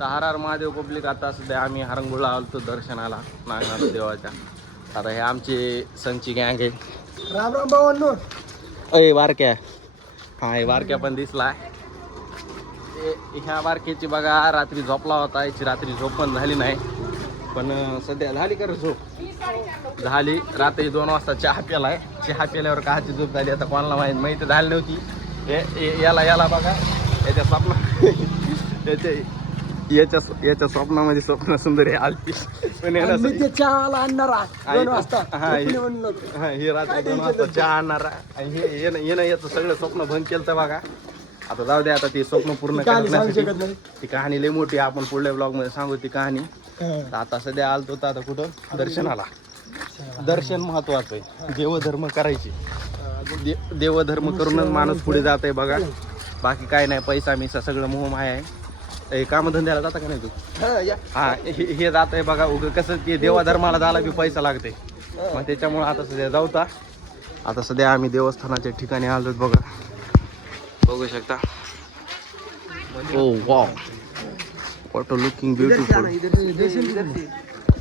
तर हर हर महादेव पब्लिक. आता सध्या आम्ही हरंगुळला आलतो दर्शनाला नागनाथ देवाच्या. आता हे आमचे संची गँग आहे. राम राम भावांनो. अय वारक्या. हा हे वारक्या पण दिसला. ह्या बारकेची बघा रात्री झोपला होता. याची रात्री झोप पण झाली नाही. पण सध्या झाली का रे झोप? झाली. रात्री 2 वाजता चहा प्यालाय. चहा प्याल्यावर काची झोप झाली आता कोणाला माहिती झाली नव्हती. याला बघा याच्या याच्या स्वप्नामध्ये स्वप्न सुंदर आलती. पण चहाला आणणारा 2 वाजता. हे रात्री 2 वाजता चहा आणणारा. आणि हे याचं सगळं स्वप्न भंग केलं बघा. आता जाऊ द्या. आता ते स्वप्न पूर्ण करण्यासाठी ती कहाणी लई मोठी. आपण पुढल्या ब्लॉग मध्ये सांगू ती कहाणी. आता सध्या आलतो तर आता कुठं दर्शनाला. दर्शन महत्वाचं आहे. देवधर्म करायचे. देवधर्म करूनच माणूस पुढे जात आहे बघा. बाकी काय नाही. पैसा मिसा सगळं मोहमाया आहे. कामधंद्याला जाता का नाही तू? हा हे जात आहे बघा. उग कसं ते देवाधर्माला जायला बी पैसा लागते. मग त्याच्यामुळे आता सध्या जाऊता. आता सध्या आम्ही देवस्थानाच्या ठिकाणी आलो बघा. बघू शकता. Oh wow, what a looking beautiful.